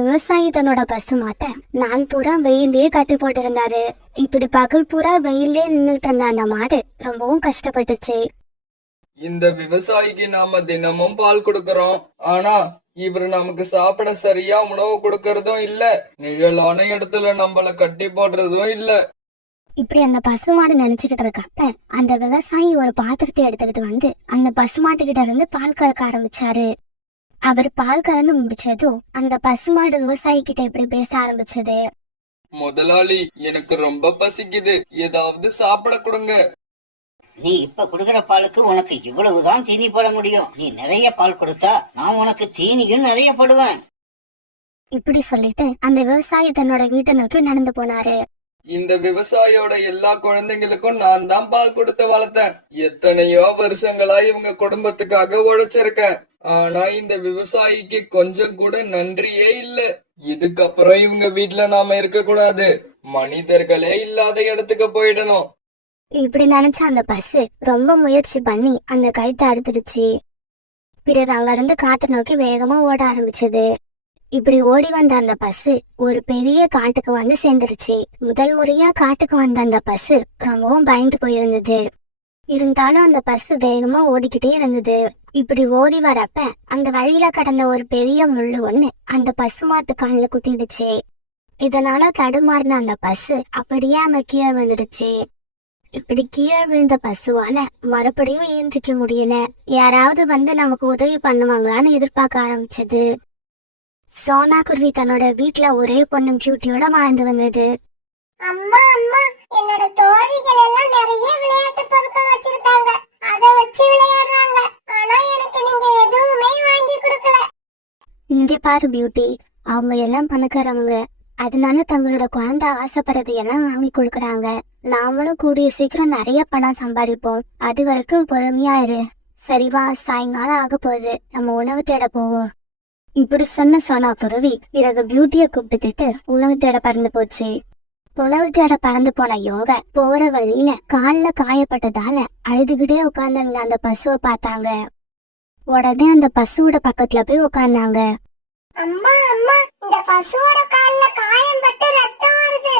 விவசாயி தன்னோட பசுமாட்டை நான் பூரா வெயிலே கட்டி போட்டு இருந்தாரு. இப்படி பகல் பூரா வெயிலே நின்னுட்டு இருந்த அந்த மாடு ரொம்பவும் கஷ்டப்பட்டுச்சு. இந்த விவசாயிக்கு நாம தினமும் பால் கொடுக்கறோம், ஆனா இவரு நமக்கு சாப்பிட சரியா உணவு கொடுக்கறதும் இல்ல, நிழலான இடத்துல நம்மள கட்டி போடுறதும் இல்ல. இப்படி அந்த பசுமாடு நினைச்சுக்கிட்டு இருக்கப்ப அந்த விவசாயி ஒரு பாத்திரத்தை எடுத்துக்கிட்டு வந்து அந்த பசுமாட்டு கிட்ட இருந்து பால் கறக்க ஆரம்பிச்சாரு. அவர் பால் கறந்து முடிச்சதும் அந்த பசுமாடு விவசாயி கிட்ட இப்படி பேச ஆரம்பிச்சது. முதலாளி, எனக்கு ரொம்ப பசிக்குது, ஏதாவது சாப்பிட கொடுங்க. நீ இப்ப குடுக்கிற பாலுக்கு உனக்கு இவ்வளவுதான் தீனி போட முடியும். நீ நிறைய பால் கொடுத்தா நான் உனக்கு தீனியும் நிறைய போடுவேன். இப்படி சொல்லிட்டு அந்த விவசாயி தன்னோட வீட்டை நோக்கி நடந்து போனாரு. இந்த விவசாயியோட எல்லா குழந்தைங்களுக்கும் நான் தான் பால் கொடுத்து வளர்த்தேன். எத்தனையோ வருஷங்களா இவங்க குடும்பத்துக்காக உழைச்சிருக்கேன். ஆனா இந்த விவசாயிக்கு கொஞ்சம் கூட நன்றியே இல்ல. இதுக்கப்புறம் இவங்க வீட்டுல நாம இருக்க கூடாது, மனிதர்களே இல்லாத இடத்துக்கு போயிடணும். இப்படி நினைச்ச அந்த பசு ரொம்ப முயற்சி பண்ணி அந்த கயித்தை அறுத்துடுச்சு. பிறகு அங்க இருந்து காட்டை நோக்கி வேகமா ஓட ஆரம்பிச்சது. இப்படி ஓடி வந்த அந்த பசு ஒரு பெரிய காட்டுக்கு வந்து சேர்ந்துருச்சு. முதல் முறையா காட்டுக்கு வந்த அந்த பசு ரொம்பவும் பயந்து போயிருந்தது. இருந்தாலும் அந்த பசு வேகமா ஓடிக்கிட்டே இருந்தது. இப்படி ஓடி வரப்ப அந்த வழியில கடந்த ஒரு பெரிய முள்ளு ஒண்ணு அந்த பசுமாட்டு கால்ல குத்திடுச்சு. இதனால தடுமாறின அந்த பசு அப்படியே அங்க கீழே விழுந்துடுச்சு. இப்படி கீழே விழுந்த பசுவால மறுபடியும் ஏந்திரிக்க முடியல. யாராவது வந்து நமக்கு உதவி பண்ணுவாங்களான்னு எதிர்பார்க்க ஆரம்பிச்சது. சோனா குருவி தன்னோட வீட்டுல ஒரே பொண்ணு பியூட்டியோட வாழ்ந்து வந்தது. அம்மா அம்மா, என்னோட தோழிகள் எல்லாம் நிறைய விளையாட்டு பொருட்கள் வச்சிருக்காங்க, அத வச்சு விளையாடுறாங்க. ஆனா எனக்கு நீங்க எதுவுமே வாங்கி கொடுக்கல. இங்க பாரு பியூட்டி, அவங்க எல்லாம் பணக்காரவங்க, அதனால தங்களோட குழந்தை ஆசைப்படுறது எல்லாம் வாங்கி கொடுக்கறாங்க. நாமளும் கூடிய சீக்கிரம் நிறைய பணம் சம்பாதிப்போம். அது வரைக்கும் பொறுமையா இரு. சரிவா, சாயங்காலம் ஆக போகுது, நம்ம உணவு தேட போவோம். இப்படி சொன்ன சோனா குருவி பிறகு பியூட்டிய கூப்பிட்டுக்கிட்டு உணவு தேட பறந்து போச்சு. உணவு தேட பறந்து போன இவங்க போற வழியில கால்ல காயப்பட்டதால அழுதுகிட்டே உட்கார்ந்திருந்த அந்த பசுவை பார்த்தாங்க. உடனே அந்த பசுவோட பக்கத்துல போய் உட்கார்ந்தாங்க. அம்மா அம்மா, இந்த பசுவோட கால்ல காயம் பட்டு ரத்தம் வருது.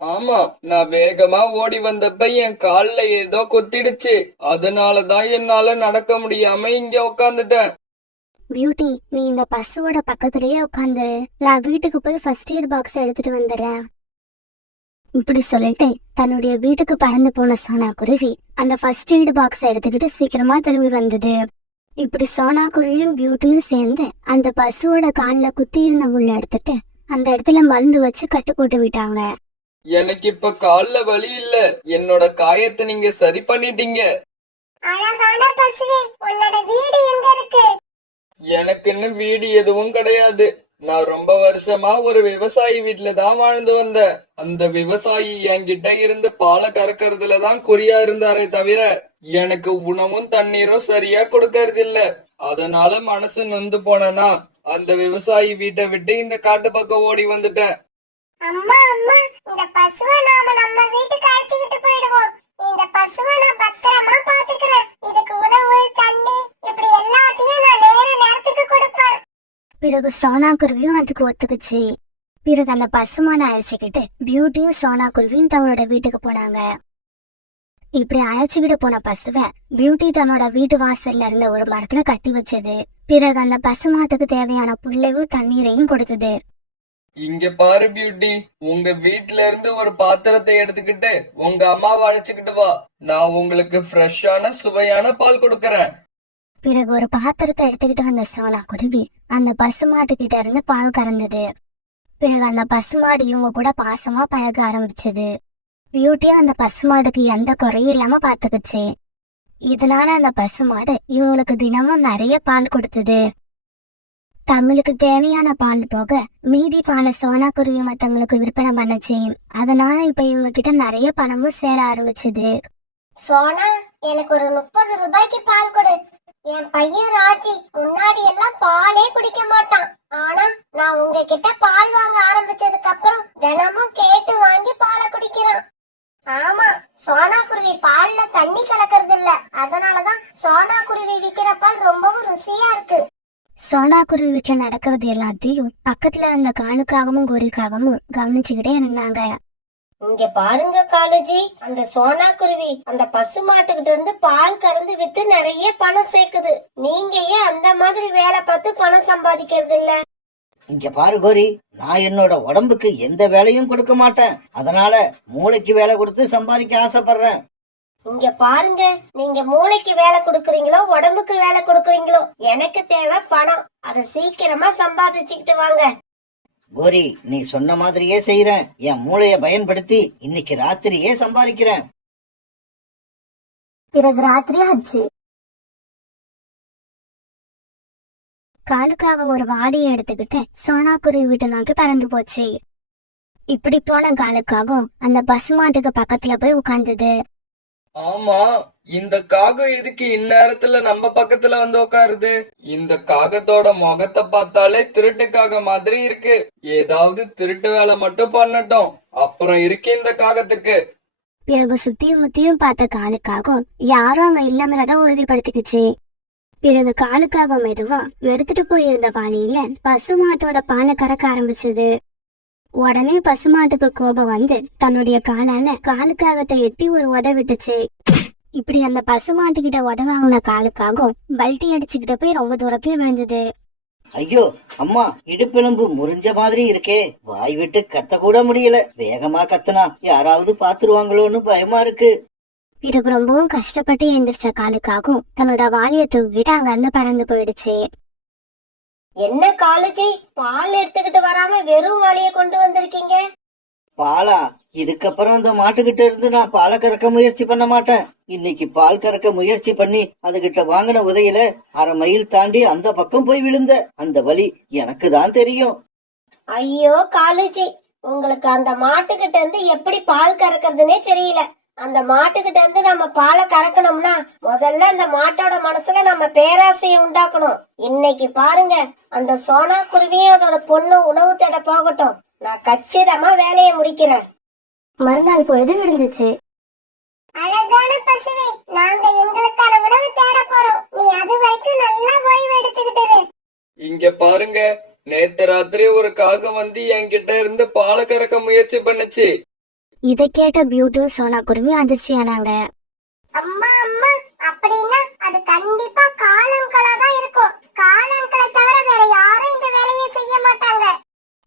ஆமா, நான் வேகமா ஓடி வந்தப்ப என் கால்ல ஏதோ கொத்திடுச்சு, அதனாலதான் என்னால நடக்க முடியாம இங்க உட்காந்துட்டேன். பியூட்டி, நீ இந்த பசுவோட பக்கத்திலேயே உட்காந்துரு, நான் வீட்டுக்கு போய் ஃபர்ஸ்ட் எய்ட் பாக்ஸ் எடுத்துட்டு வந்துடுறேன். இப்படி சொல்லிட்டு தன்னுடைய வீட்டுக்கு பறந்து போன சோனா குருவி அந்த ஃபர்ஸ்ட் எய்ட் பாக்ஸ் எடுத்துக்கிட்டு சீக்கிரமா திரும்பி வந்தது. இப்படி சோனா குருவியும் பியூட்டியும் சேர்ந்து அந்த பசுவோட கால்ல குத்தி இருந்த முள்ள எடுத்துட்டு அந்த இடத்துல மருந்து வச்சு கட்டு போட்டு விட்டாங்க. எனக்கு இப்ப கால்ல வலி இல்ல, என்னோட காயத்தை நீங்க சரி பண்ணிட்டீங்க. அழகான பசுவே, உன்னோட வீடு எங்க இருக்கு? எனக்குன்னு வீடு எதுவும் கிடையாது. நான் ரொம்ப வருஷமா ஒரு விவசாயி வீட்டுல தான் வாழ்ந்து வந்தேன். அந்த விவசாயி என்கிட்ட இருந்து பாலை கறக்கறதுல தான் குறியா இருந்தாரே தவிர எனக்கு உணவும் தண்ணீரும் சரியா கொடுக்கறது இல்ல. அதனால மனசு நொந்து போனேனா அந்த விவசாயி வீட்டை விட்டு இந்த காட்டு பக்கம் ஓடி வந்துட்டேன். அம்மா அம்மா, இந்த பசுவை நாம நம்ம வீட்டுக்கு அழைச்சிக்கிட்டு போயிடுவோம். இந்த பசுவை நான் பத்திரமா பாத்துக்கிறேன். இதுக்கு உணவு, தண்ணி, இப்படி எல்லாத்தையும் நான் நேர நேரத்துக்கு கொடுப்பேன். பிறகு சோனா குருவியும் அதுக்கு ஒத்துக்குச்சு. பிறகு அந்த பசுமான அழைச்சிக்கிட்டு பியூட்டியும் சோனா குருவியும் தன்னோட வீட்டுக்கு போனாங்க. இப்படி அழைச்சிக்கிட்டு போன பசுவை பியூட்டி தன்னோட வீட்டு வாசல்ல இருந்த ஒரு மரத்துல கட்டி வச்சது. பிறகு அந்த பசுமாட்டுக்கு தேவையான புல்லையும் தண்ணீரையும் கொடுத்தது. இங்க பாரு பியூட்டி, உங்க வீட்ல இருந்து ஒரு பாத்திரத்தை எடுத்துக்கிட்டு உங்க அம்மாவை அழைச்சுக்கிட்டு வா, நான் உங்களுக்கு ஃப்ரெஷ்ஷான சுவையான பால் கொடுக்கறேன். பிறகு ஒரு பாத்திரத்தை எடுத்துக்கிட்டு வந்த சோனா குருவி அந்த பசுமாட்டு கிட்ட இருந்து பால் கறந்தது. பிறகு அந்த பசுமாடு இவங்க கூட பாசமா பழக ஆரம்பிச்சது. பியூட்டியும் அந்த பசுமாடுக்கு எந்த குறையும் இல்லாம பாத்துக்குச்சு. இதனால அந்த பசுமாடு இவங்களுக்கு தினமும் நிறைய பால் கொடுத்தது. தங்களுக்கு தேவையான பால் போக மீதி பாலை சோனா குருவி மத்தவங்களுக்கு விற்பனை பண்ணுச்சு. அதனால இப்ப இவங்க கிட்ட நிறைய பணமும் சேர ஆரம்பிச்சது. சோனா, எனக்கு ஒரு 30 ரூபாய்க்கு பால் கொடு. என் பையன் ராஜி முன்னாடி எல்லாம் பாலே குடிக்க மாட்டான். ஆனா நான் உங்ககிட்ட பால் வாங்க ஆரம்பிச்சதுக்கு அப்புறம் தினமும் கேட்டு வாங்கி பாலை குடிக்கிறான். ஆமா, சோனா குருவி பால்ல தண்ணி கலக்கறது இல்ல, அதனாலதான் சோனா குருவி விக்கிற பால் ரொம்பவும் ருசியா இருக்கு. சோனா குருவி வீட்டுல நடக்கிறது எல்லாத்தையும் பக்கத்துல இருந்த காலுக்காகவும் கோரிக்காகவும் கவனிச்சுக்கிட்டே இருந்தாங்க. இங்க பாருங்க காலுஜி, அந்த சோனா குருவி அந்த பசு மாட்டுக்கிட்ட இருந்து பால் கறந்து வித்து நிறைய பணம் சேர்க்குது. நீங்க ஏன் அந்த மாதிரி வேலை பார்த்து பணம் சம்பாதிக்கிறது இல்ல? இங்க பாரு கோரி, நான் என்னோட உடம்புக்கு எந்த வேலையும் கொடுக்க மாட்டேன். அதனால மூளைக்கு வேலை கொடுத்து சம்பாதிக்க ஆசைப்படுறேன். இங்க பாருங்க, நீங்க மூளைக்கு வேலை கொடுக்கறீங்களோ உடம்புக்கு வேலை கொடுக்கறீங்களோ, எனக்கு தேவை பணம். அதை சீக்கிரமா சம்பாதிச்சுக்கிட்டு வாங்க. கோரி, நீ சொன்ன மாதிரியே செய்யறேன். என் மூளைய பயன்படுத்தி இன்னைக்கு ராத்திரியே சம்பாதிக்கிறேன். பிறகு ராத்திரி ஆச்சு. காலுக்காக ஒரு வாடியை எடுத்துக்கிட்டு சோனா குருவி வீட்டை நோக்கி பறந்து போச்சு. இப்படி போன காலுக்காகவும் அந்த பசுமாட்டுக்கு பக்கத்துல போய் உட்கார்ந்தது. ஆமா, இந்த காகம் எதுக்கு இந்நேரத்துல நம்ம பக்கத்துல வந்து உட்காருது? இந்த காகத்தோட முகத்தை பார்த்தாலே திருட்டுக்காக மாதிரி இருக்கு. ஏதாவது திருட்டு வேலை மட்டும் பண்ணட்டும், அப்புறம் இருக்கு இந்த காகத்துக்கு. பிறகு சுத்தியும் முத்தியும் பார்த்த காலுக்காகவும் யாரும் அங்க இல்லங்கிறத உறுதிப்படுத்திக்குச்சு. பிறகு காலுக்காக மெதுவா எடுத்துட்டு போயிருந்த பானையில பசுமாட்டோட பானை கறக்க ஆரம்பிச்சது. உடனே பசுமாட்டுக்கு கோபம் வந்து தன்னுடைய காலால காலுக்காகத்தை எட்டி ஒரு உத விட்டுச்சு. இப்படி அந்த பசுமாட்டுக்கிட்ட உத வாங்கின காலுக்காகவும் பல்ட்டி அடிச்சுக்கிட்ட போய் ரொம்ப தூரத்துல விழுந்தது. ஐயோ அம்மா, இடுப்பெலும்பு முறிஞ்ச மாதிரி இருக்கே. வாய் விட்டு கத்த கூட முடியல. வேகமா கத்தனா யாராவது பாத்துருவாங்களோன்னு பயமா இருக்கு. பிறகு ரொம்பவும் கஷ்டப்பட்டு எந்திரிச்ச காலுக்காகவும் தன்னோட வாளியை தூக்கிட்டு அங்க இருந்து பறந்து போயிடுச்சு. என்ன காலுஜி, பால் எடுத்துக்கிட்டு வராம வெறும் வாளிய கொண்டு வந்திருக்கீங்க? பாலா? இதுக்கப்புறம் அந்த மாட்டுக்கிட்ட இருந்து நான் பாலை கறக்க முயற்சி பண்ண மாட்டேன். இன்னைக்கு பால் கறக்க முயற்சி பண்ணி அதுகிட்ட வாங்கின உதையில 1/2 மைல் தாண்டி அந்த பக்கம் போய் விழுந்த அந்த வலி எனக்கு தான் தெரியும். ஐயோ காலுஜி, உங்களுக்கு அந்த மாட்டுக்கிட்ட இருந்து எப்படி பால் கறக்கிறதுனே தெரியல. அந்த மாட்டுக்கிட்ட இருந்து நம்ம பாலை கறக்கணும்னா முதல்ல அந்த மாட்டோட மனசுல நம்ம பேராசையை உண்டாக்கணும். இன்னைக்கு பாருங்க, அந்த சோனா குருவியும் அதோட பொண்ணு உணவு தேட போகட்டும். நான் கச்சிதமா வேலையை முடிக்கிறேன். மறுநாள் பொழுது விழுந்துச்சு. அழகான பசுவே, நாங்க எங்களுக்கான உணவு தேட போறோம். நீ அது வரைக்கும் நல்லா ஓய்வு எடுத்துக்கிட்டு. இங்க பாருங்க, நேத்து ராத்திரி ஒரு காகம் வந்து என்கிட்ட இருந்து பாலை கறக்க முயற்சி பண்ணுச்சு. இதை கேட்ட பியூட்டி சோனா குருவி அதிர்ச்சியானாங்க. அம்மா அம்மா, அப்படின்னா அது கண்டிப்பா காலங்களா தான் இருக்கும். காலங்களை தவிர வேற யாரும் இந்த வேலையை செய்ய மாட்டாங்க.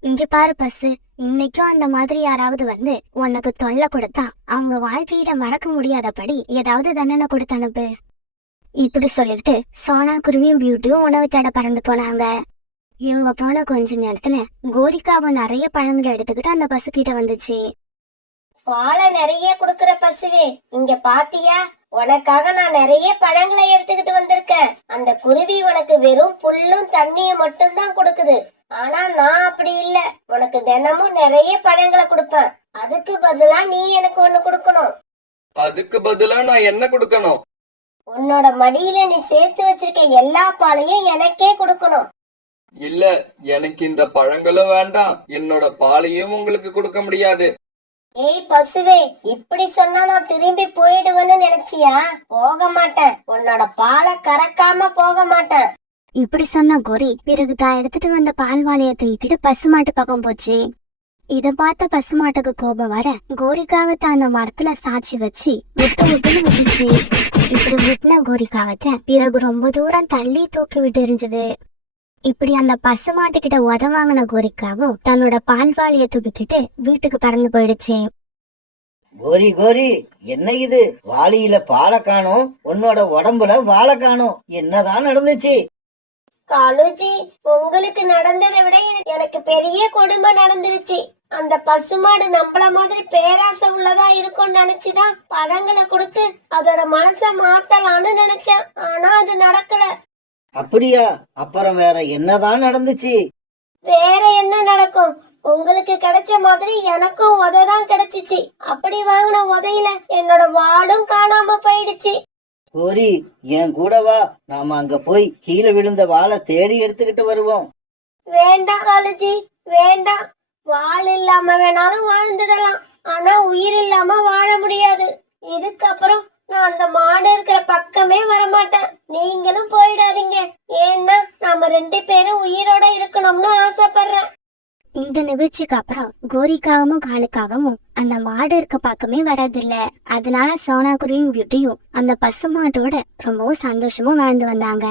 இங்க பாரு பசு, இன்னைக்கும் அந்த மாதிரி யாராவது வந்து உனக்கு தொல்லை கொடுத்தா அவங்க வாழ்க்கையில மறக்க முடியாதபடி ஏதாவது தண்டனை கொடுத்து அனுப்பு. இப்படி சொல்லிட்டு சோனா குருவியும் பியூட்டியும் உணவு தேட பறந்து போனாங்க. இவங்க போன கொஞ்ச நேரத்துல கோரிக்காவை நிறைய பழங்களை எடுத்துக்கிட்டு அந்த பசு கிட்ட வந்துச்சு. பாலை நிறைய குடுக்கற பசுவே, இங்க பாத்தியா, உனக்காக நான் நிறைய பழங்களை எடுத்துக்கிட்டு வந்திருக்கேன். அந்த குருவி உனக்கு வெறும் புல்லும் தண்ணியும் மட்டும்தான் கொடுக்குது. ஆனா நான் அப்படி இல்ல, உனக்கு தினமும் நிறைய பழங்களை கொடுப்பேன். அதுக்கு பதிலா நீ எனக்கு ஒண்ணு கொடுக்கணும். அதுக்கு பதிலா நான் என்ன கொடுக்கணும்? உன்னோட மடியில நீ சேர்த்து வச்சிருக்க எல்லா பாலையும் எனக்கே கொடுக்கணும். இல்ல, எனக்கு இந்த பழங்களும் வேண்டாம், என்னோட பாலையும் உங்களுக்கு கொடுக்க முடியாது. ஏய் பசுவே, இப்படி சொன்னா நான் திரும்பி போயிடுவேன்னு நினைச்சியா? போக மாட்டேன். உன்னோட பாலை கறக்காம போக மாட்டேன். இப்படி சொன்ன கோரி பிறகு தான் எடுத்துட்டு வந்த பால் வாளிய தூக்கிட்டு பசுமாட்டு பக்கம் போச்சு. இத பார்த்த பசுமாட்டுக்கு கோபம் வர கோரிக்காவத்தை அந்த மரத்துல சாட்சி வச்சு விட்டுன்னு விட்டுச்சு. இப்படி விட்டுன கோரிக்காவத்தை பிறகு ரொம்ப தூரம் தள்ளி தூக்கி விட்டு எரிஞ்சது. இப்படி அந்த பசுமாட்டு கிட்ட உதவாங்கின கோரிக்காவும் தன்னோட பால் வாளிய தூக்கிக்கிட்டு வீட்டுக்கு பறந்து போயிடுச்சு. கோரி கோரி, என்ன இது? வாளியில பாலை காணோம், உன்னோட உடம்புல வாழை காணோம். என்னதான் நடந்துச்சு? காலுஜி, உங்களுக்கு நடந்ததை விட எனக்கு பெரிய கொடுமை நடந்துருச்சு. அந்த பசுமாடு நம்மள மாதிரி பேராசை உள்ளதா இருக்கும்னு நினைச்சுதான் பழங்களை கொடுத்து அதோட மனச மாத்தலாம்னு நினைச்சேன். ஆனா அது நடக்கல. அப்படியா? அப்புறம் வேற என்னதான் நடந்துச்சு? வேற என்ன நடக்கும்? உங்களுக்கு கிடைச்ச மாதிரி எனக்கும் உதைதான் கிடைச்சிச்சு. அப்படி வாங்கின உதையில என்னோட வாடும் காணாம போயிடுச்சு. கோரி, என் கூட வா, நாம அங்க போய் கீழே விழுந்த வாளை தேடி எடுத்துக்கிட்டு வருவோம். வேண்டாம் காலுஜி, வேண்டாம். வாள் இல்லாம வேணாலும் வாழ்ந்துடலாம், ஆனா உயிர் இல்லாம வாழ முடியாது. இதுக்கப்புறம் நான் அந்த மாடு இருக்கிற பக்கமே வரமாட்டேன். நீங்களும் போயிடாதீங்க. ஏன்னா நாம 2 பேரும் இந்த நிகழ்ச்சிக்கு அப்புறம் கோரிக்காகவும் காலுக்காகவும் அந்த மாடு இருக்க பக்கமே வரதில்ல. அதனால சோனா குருவியும் பியூட்டியும் அந்த பசு மாட்டோட ரொம்பவும் சந்தோஷமா வாழ்ந்து வந்தாங்க.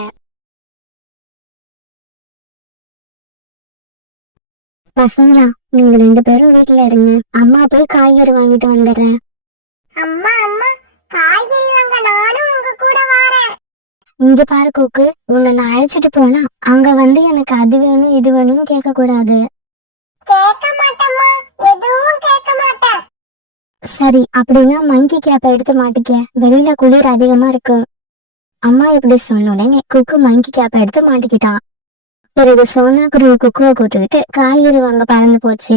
பசங்களா, நீங்க 2 பேரும் வீட்டுல இருங்க, அம்மா போய் காய்கறி வாங்கிட்டு வந்துடுறேன். அம்மா அம்மா, காய்கறி வாங்க நானும் உங்க கூட வரேன். இங்க பாரு கூக்கு, உன்னை நான் அழைச்சிட்டு போனா அங்க வந்து எனக்கு அது வேணும் இது வேணும்னு கேட்க கூடாது. கேட்க மாட்டேம்மா, எதுவும் கேட்க மாட்டேன். சரி, அப்படின்னா மங்கி கேப்ப எடுத்து மாட்டிக்க, வெளியில குளிர் அதிகமா இருக்கு. அம்மா இப்படி சொன்ன உடனே குக்கு மங்கி கேப்ப எடுத்து மாட்டிக்கிட்டான். பிறகு சோனா குருவி குக்குவை கூட்டுக்கிட்டு காய்கறி வாங்க பறந்து போச்சு.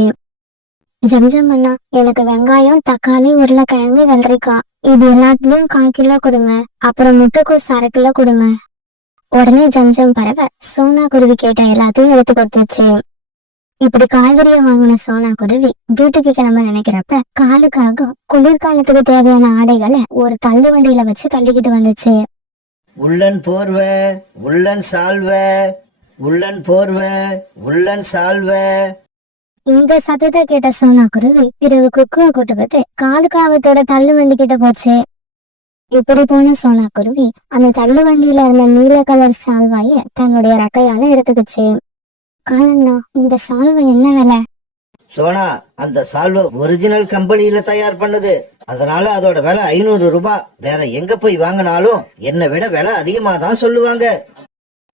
ஜம்ஜம் அண்ணா, எனக்கு வெங்காயம், தக்காளி, உருளைக்கிழங்கு, வெள்ளரிக்காய் இது எல்லாத்துலயும் 1/4 கிலோ கொடுங்க. அப்புறம் முட்டைக்கோஸ் 1/2 கிலோ கொடுங்க. உடனே ஜம்ஜம் பறவை சோனா குருவி கேட்ட எல்லாத்தையும் எடுத்து கொடுத்துச்சு. இப்படி காய்கறியை வாங்கின சோனா குருவி வீட்டுக்கு கிளம்ப நினைக்கிறப்ப காலுக்காக குளிர்காலத்துக்கு தேவையான ஆடைகளை ஒரு தள்ளு வண்டியில வச்சு தள்ளிக்கிட்டு வந்துச்சு. உள்ளன் போர்வை, உள்ளன் சால்வை, உள்ளன் போர்வை, உள்ளன் சால்வை. இந்த சத்தத்தை கேட்ட சோனா குருவி பிறகு குக்குவை கூட்டுக்கிட்டு காலுக்காகத்தோட தள்ளு வண்டி கிட்ட போச்சு. இப்படி போன சோனா குருவி அந்த தள்ளு வண்டியில இருந்த நீல கலர் சால்வாய தன்னுடைய ரெக்கையால எடுத்துக்கிச்சு. காலண்ணா, இந்த சால்வை என்ன விலை? சோனா, அந்த சால்வை ஒரிஜினல் கம்பெனியில தயார் பண்ணது. அதனால அதோட விலை 500 ரூபாய். வேற எங்க போய் வாங்கினாலும் என்னை விட விலை அதிகமா தான் சொல்லுவாங்க.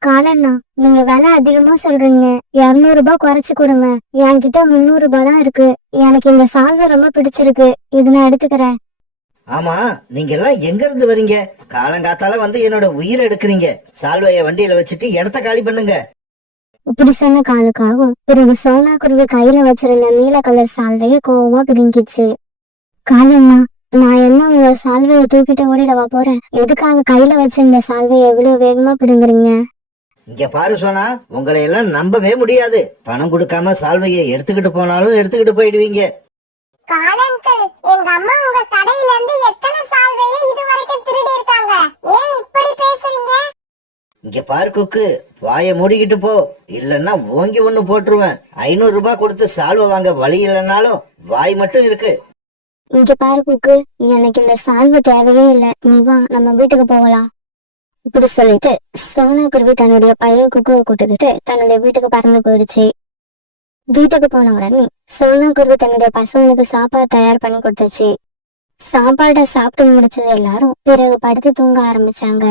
காலண்ணா, நீங்க விலை அதிகமா சொல்றீங்க, 200 ரூபாய் குறைச்சு கொடுங்க. என்கிட்ட 300 ரூபாய் தான் இருக்கு. எனக்கு இந்த சால்வை ரொம்ப பிடிச்சிருக்கு, இது நான் எடுத்துக்கிறேன். ஆமா, நீங்க எல்லாம் எங்க இருந்து வரீங்க? காலங்காத்தால வந்து என்னோட உயிரை எடுக்கிறீங்க. சால்வைய வண்டியில வச்சுட்டு இடத்த காலி பண்ணுங்க. இப்படி சொன்ன காலுக்காகவும் பிறகு சோனா குருவி கையில வச்சிருந்த நீல கலர் சால்வைய கோவமா பிடுங்கிச்சு. காலண்ணா, நான் என்ன உங்க சால்வைய தூக்கிட்டு ஓடிடவா போறேன்? எதுக்காக கையில வச்சிருந்த சால்வைய எவ்வளவு வேகமா பிடுங்குறீங்க? இங்க பாரு சோனா, உங்களை எல்லாம் நம்பவே முடியாது. பணம் கொடுக்காம சால்வையை எடுத்துக்கிட்டு போனாலும் எடுத்துக்கிட்டு போயிடுவீங்க. காலங்கள், எங்க அம்மா உங்க கடையில இருந்து எத்தனை சால்வையை இதுவரைக்கும் திருடி இருக்காங்க. ஏன் இப்படி பேசுறீங்க? இங்க பாரு குக்கு, வாயை மூடிக்கிட்டு போ, இல்லன்னா ஓங்கி ஒண்ணு போட்டுருவேன். 500 ரூபாய் கொடுத்து சால்வை வாங்க வழி இல்லைன்னாலும் வாய் மட்டும் இருக்கு. இங்க பாரு குக்கு, எனக்கு இந்த சால்வை தேவையே இல்ல, நீ வா, நம்ம வீட்டுக்கு போகலாம். இப்படி சொல்லிட்டு சோனா குருவி தன்னுடைய பையன் குக்குவை கூட்டுக்கிட்டு தன்னுடைய வீட்டுக்கு பறந்து போயிடுச்சு. வீட்டுக்கு போன உடனே சோனா குருவி தன்னுடைய பசங்களுக்கு சாப்பாடு தயார் பண்ணி கொடுத்துச்சு. சாப்பாடை சாப்பிட்டு முடிச்சது எல்லாரும் பிறகு படுத்து தூங்க ஆரம்பிச்சாங்க.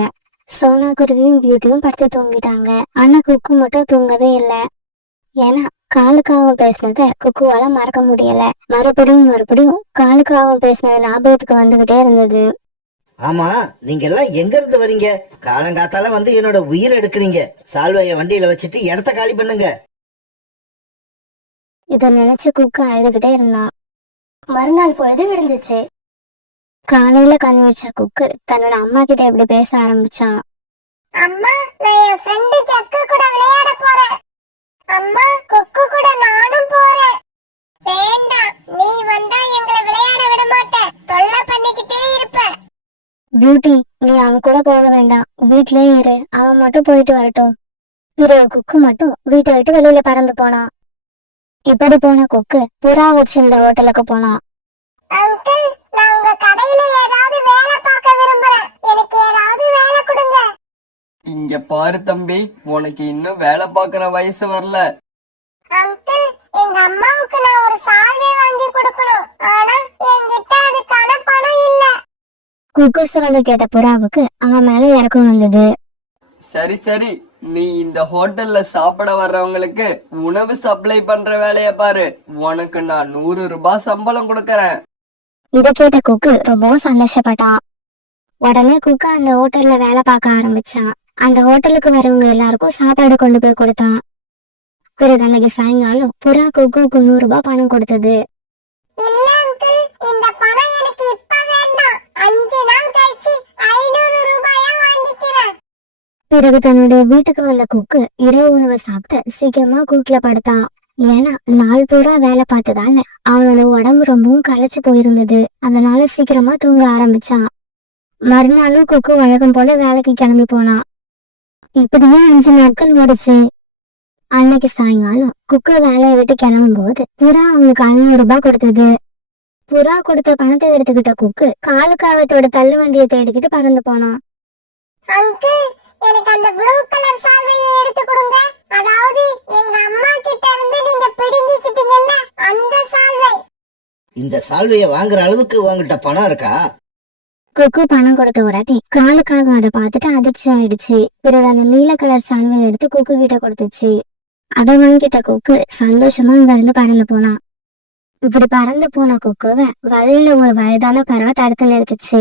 சோனா குருவியும் பியூட்டியும் படுத்து தூங்கிட்டாங்க. ஆனா குக்கு மட்டும் தூங்கவே இல்லை. ஏன்னா காலுக்காகவும் பேசினத குக்குவால மறக்க முடியல. மறுபடியும் காலுக்காகவும் பேசினது ஞாபகத்துக்கு வந்துகிட்டே இருந்தது. ஆமா, நீங்க எல்லாம் எங்க இருந்து வரீங்க? காலங்காத்தால வந்து என்னோட உயிரை எடுக்கிறீங்க. சால்வைய வண்டியில வச்சுட்டு இடத்த காலி பண்ணுங்க. இத நினைச்சு குக்கு அழுதுகிட்டே இருந்தான். மறுநாள் பொழுது விடிஞ்சிச்சு. காலையில கண் வச்ச குக்கு தன்னோட அம்மா கிட்ட எப்படி பேச ஆரம்பிச்சான். அம்மா, நான் என் ஃப்ரெண்டு ஜக்கு கூட விளையாட போறேன். அம்மா, குக்கு கூட நானும் போறேன். வேண்டாம், நீ வந்தா எங்களை விளையாட விட மாட்டேன், தொல்லை பண்ணிக்கிட்டே இருப்ப. பியூட்டி, நீ அவன் கூட போக வேண்டாம், வீட்லயே இரு, அவன் மட்டும் போயிட்டு வரட்டும். பிறகு குக்கு மட்டும் வீட்டை விட்டு வெளியில பறந்து போனான். இப்படி போன குக்கு புறா வச்சிருந்த ஹோட்டலுக்கு போனான். அங்கிள், நான் உங்க கடையில ஏதாவது வேலை பார்க்க விரும்புறேன். எனக்கு ஏதாவது வேலை கொடுங்க. இங்க பாரு தம்பி, உனக்கு இன்னும் வேலை பார்க்கற வயசு வரல. அங்கிள், எங்க அம்மாவுக்கு நான் ஒரு சால்வை வாங்கி கொடுக்கணும். ஆனா என்கிட்ட அதுக்கான பணம் இல்ல. குக்கு சொல்றத கேட்ட புறாவுக்கு அவன் மேல இறக்கம் வந்தது. சரி சரி, நீ இந்த ஹோட்டல்ல சாப்பிட வர்றவங்களுக்கு உணவு சப்ளை பண்ற வேலைய பாரு. உனக்கு நான் 100 ரூபாய் சம்பளம் கொடுக்கறேன். இத கேட்ட குக்கு ரொம்பவும் சந்தோஷப்பட்டான். உடனே குக்கு அந்த ஹோட்டல்ல வேலை பார்க்க ஆரம்பிச்சான். அந்த ஹோட்டலுக்கு வரவங்க எல்லாருக்கும் சாப்பாடு கொண்டு போய் கொடுத்தான். பிறகு அன்னைக்கு சாயங்காலம் புறா குக்குக்கு 100 ரூபாய் பணம் கொடுத்தது. இல்ல அங்கிள், இந்த பணம் எனக்கு இப்ப வேண்டாம். 5 நாள் கழிச்சு 500 ரூபாயா வாங்கிக்கிறேன். பிறகு தன்னுடைய வீட்டுக்கு வந்த குக்கு இரவு உணவை சாப்பிட்டு சீக்கிரமா கூட்டுல படுத்தான். ஏன்னா நாள் பூரா வேலை பார்த்ததால அவனோட உடம்பு ரொம்பவும் களைச்சு போயிருந்தது. அதனால சீக்கிரமா தூங்க ஆரம்பிச்சான். மறுநாளும் குக்கு வழக்கம் போல வேலைக்கு கிளம்பி போனான். இப்படியே 5 நாட்கள் ஓடுச்சு. அன்னைக்கு சாயங்காலம் குக்கு வேலையை விட்டு கிளம்பும் போது புறா அவனுக்கு 500 ரூபாய் கொடுத்தது. புறா கொடுத்த பணத்தை எடுத்துக்கிட்ட குக்கு காலுக்காகத்தோட தள்ளு வண்டியை தேடிக்கிட்டு பறந்து போனான். அங்கிள், எனக்கு அந்த ப்ளூ கலர் சால்வையை எடுத்து கொடுங்க. அதாவது எங்க அம்மா கிட்ட இருந்து நீங்க பிடுங்கிக்கிட்டீங்கல்ல அந்த சால்வை. இந்த சால்வைய வாங்குற அளவுக்கு உங்ககிட்ட பணம் இருக்கா? குக்கு பணம் கொடுத்த உடனே காலுக்காக அதை பார்த்துட்டு அதிர்ச்சி ஆயிடுச்சு. பிறகு அந்த நீல கலர் சால்வையை எடுத்து குக்கு கிட்ட கொடுத்துச்சு. அதை வாங்கிட்ட குக்கு சந்தோஷமா அங்க இருந்து பறந்து போனான். இப்படி பறந்து போன குக்குவை வழியில ஒரு வயதான பறவை தடுத்து நிறுத்துச்சு.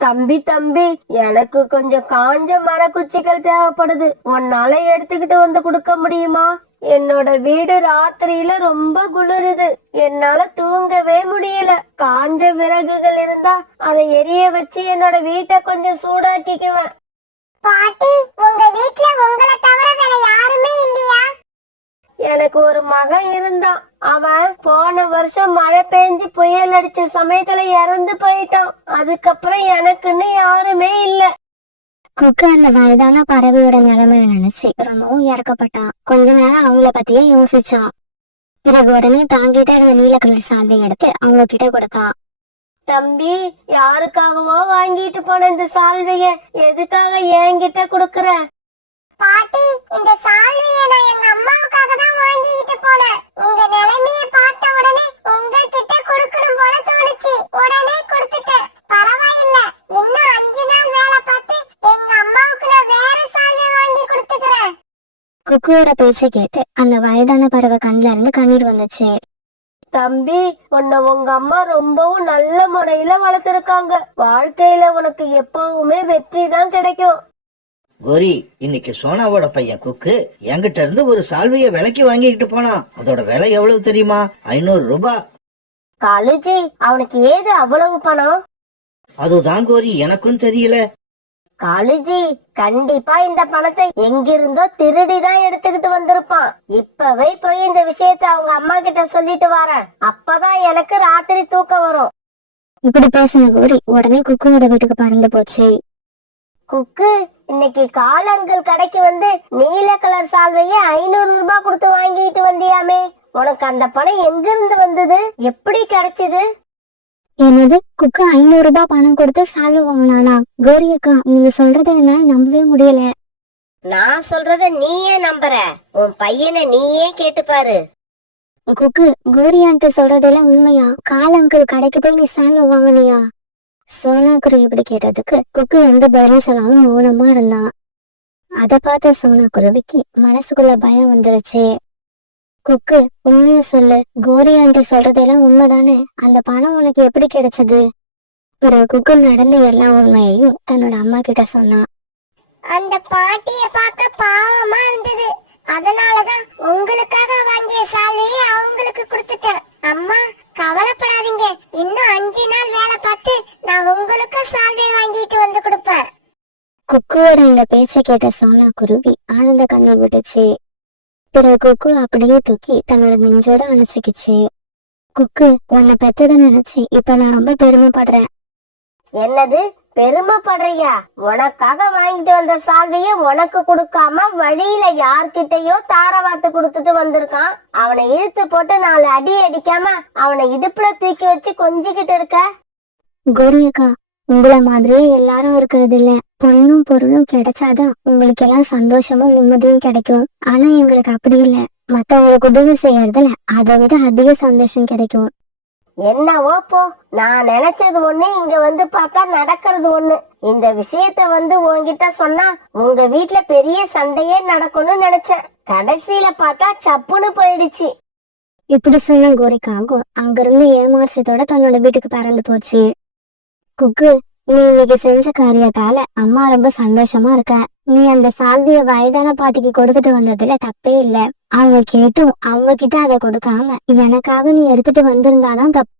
தம்பி தம்பி, எனக்கு கொஞ்சம் காஞ்ச மரக்குச்சிகள் தேவைப்படுது. உன்னால எடுத்துக்கிட்டு வந்து கொடுக்க முடியுமா? என்னோட வீடு ராத்திரியில ரொம்ப குளிருது. என்னால தூங்கவே முடியல. காஞ்ச விறகுகள் இருந்தா அதை எரிய வச்சு என்னோட வீட்டை கொஞ்சம் சூடாக்கிக்குவேன். பாட்டி, உங்க வீட்ல உங்களை தவிர வேற யாருமே இல்லையா? எனக்கு ஒரு மகன் இருந்தான். அவன் போன வருஷம் மழை பெஞ்சு புயல் அடிச்ச சமயத்துல இறந்து போயிட்டான். அதுக்கப்புறம் எனக்குன்னு யாருமே இல்ல. குக்கு அந்த வயதான பறவையோட நிலைமையை நினைச்சு ரொம்பவும் இறக்கப்பட்டான். கொஞ்ச நேரம் அவங்கள பத்தியே யோசிச்சான். பிறகு உடனே தாங்கிட்ட இருந்த நீல கலர் சால்வை எடுத்து அவங்க கிட்ட கொடுத்தான். தம்பி, யாருக்காகவோ வாங்கிட்டு போன இந்த சால்வைய எதுக்காக என்கிட்ட கொடுக்கற? பாட்டி, இந்த சால்வையை நான் எங்க அம்மாவுக்காக தான் வாங்கிட்டு போனேன். உங்க நிலைமைய பார்த்த உடனே உங்ககிட்ட கொடுக்கணும் போல தோணுச்சு. உடனே கொடுத்துட்டேன். பரவாயில்ல, இன்னும் 5 நாள் வேலை பார்த்து எங்க அம்மாவுக்கு நான் வேற சால்வை வாங்கி கொடுத்துக்கிறேன். குக்குவோட பேச்சை கேட்டு அந்த வயதான பறவை கண்ணுல இருந்து கண்ணீர் வந்துச்சு. தம்பி, உன்னை உங்க அம்மா ரொம்பவும் நல்ல முறையில வளர்த்திருக்காங்க. வாழ்க்கையில உனக்கு எப்பவுமே வெற்றி தான் கிடைக்கும். கோரி, இன்னைக்கு சோனாவோட பையன் குக்கு என்கிட்ட இருந்து ஒரு சால்வைய விலைக்கு வாங்கிக்கிட்டு போனான். அதோட விலை எவ்வளவு தெரியுமா? 500 ரூபாய். காலேஜி, அவனுக்கு ஏது அவ்வளவு பணம்? அதுதான் கோரி, எனக்கும் தெரியல. காலேஜி, கண்டிப்பா இந்த பணத்தை எங்கிருந்தோ திருடிதான் எடுத்துக்கிட்டு வந்திருப்பான். இப்பவே போய் இந்த விஷயத்த அவங்க அம்மா கிட்ட சொல்லிட்டு வரேன். அப்பதான் எனக்கு ராத்திரி தூக்கம் வரும். இப்படி பேசின கோரி உடனே குக்குவோட வீட்டுக்கு பறந்து போச்சு. குக்கு, இன்னைக்கு காலங்கள் கடைக்கு வந்து நீல கலர் சால்வைய 500 ரூபாய் கொடுத்து வாங்கிட்டு வந்தியாமே, உனக்கு அந்த பணம் எங்க இருந்து வந்தது? எப்படி கிடைச்சது? என்னது, குக்கு 500 ரூபாய் பணம் கொடுத்து சால்வை வாங்கினானா? கோரி அக்கா, நீங்க சொல்றதை என்னால நம்பவே முடியல. நான் சொல்றத நீயே நம்புற? உன் பையனை நீயே கேட்டு பாரு. குக்கு, கோரி ஆண்டி சொல்றதெல்லாம் உண்மையா? கால் அங்கிள் கடைக்கு போய் நீ சால்வை வாங்கினியா? சோனாக்குரு இப்படி கேட்டதுக்கு குக்கு எந்த பதிலும் சொல்லாம மௌனமா இருந்தான். அத பார்த்த சோனாக்குருவிக்கு மனசுக்குள்ள பயம் வந்துருச்சு. குக்கு, உண்மைய சொல்லு, கோரி ஆண்டி சொல்றதெல்லாம் உண்மைதானே? அந்த பணம் உனக்கு எப்படி கிடைச்சது? பிறகு குக்கு நடந்த எல்லா உண்மையையும் தன்னோட அம்மா கிட்ட சொன்னான். அந்த பாட்டிய பார்க்க பாவமா இருந்தது. அதனாலதான் உங்களுக்காக வாங்கிய சால்வையை அவங்களுக்கு கொடுத்துட்டேன். அம்மா, கவலைப்படாதீங்க. இன்னும் 5 நாள் வேலை பார்த்து நான் உங்களுக்கு சால்வை வாங்கிட்டு வந்து கொடுப்பேன். குக்குவோட இந்த பேச்சை கேட்ட சோனா குருவி ஆனந்த கண்ணை விட்டுச்சு. பிறகு குக்கு அப்படியே தூக்கி தன்னோட நெஞ்சோட அணைச்சிக்கிச்சு. குக்கு, உன்னை பெத்ததை நினைச்சு இப்ப நான் ரொம்ப பெருமைப்படுறேன். என்னது, பெருமைப்படுறியா? உனக்காக வாங்கிட்டு வந்த சால்வைய உனக்கு கொடுக்காம வழியில யார்கிட்டயோ தாரவாத்து கொடுத்துட்டு வந்திருக்கான். அவனை இழுத்து போட்டு 4 அடி அடிக்காம அவனை இடுப்புல தூக்கி வச்சு கொஞ்சிக்கிட்டு இருக்க. கோரி அக்கா, உங்களை மாதிரியே எல்லாரும் இருக்கிறது இல்ல. பொண்ணும் பொருளும் கிடைச்சாதான் உங்களுக்கு எல்லாம் சந்தோஷமும் நிம்மதியும் கிடைக்கும். ஆனா எங்களுக்கு அப்படி இல்ல. மத்தவங்களுக்கு உதவி செய்யறதுல அதை விட அதிக சந்தோஷம் கிடைக்கும். என்னவோ போ, நான் நினைச்சது ஒண்ணு, இங்க வந்து பார்த்தா நடக்கிறது ஒண்ணு. இந்த விஷயத்த வந்து உன்கிட்ட சொன்னா உங்க வீட்டுல பெரிய சண்டையே நடக்கும்னு நினைச்சேன். கடைசியில பார்த்தா சப்புன்னு போயிடுச்சு. இப்படி சொன்ன கோரிக்காகும் அங்கிருந்து ஏமாற்றத்தோட தன்னோட வீட்டுக்கு பறந்து போச்சு. குக்கு, நீ இன்னைக்கு செஞ்ச காரியத்தால அம்மா ரொம்ப சந்தோஷமா இருக்க. நீ அந்த சால்விய வயதான பாட்டிக்கு கொடுத்துட்டு வந்ததுல தப்பே இல்ல. அவங்க கேட்டும் அவங்க கிட்ட அதை கொடுக்காம எனக்காக நீ எடுத்துட்டு வந்திருந்தாதான் தப்பு.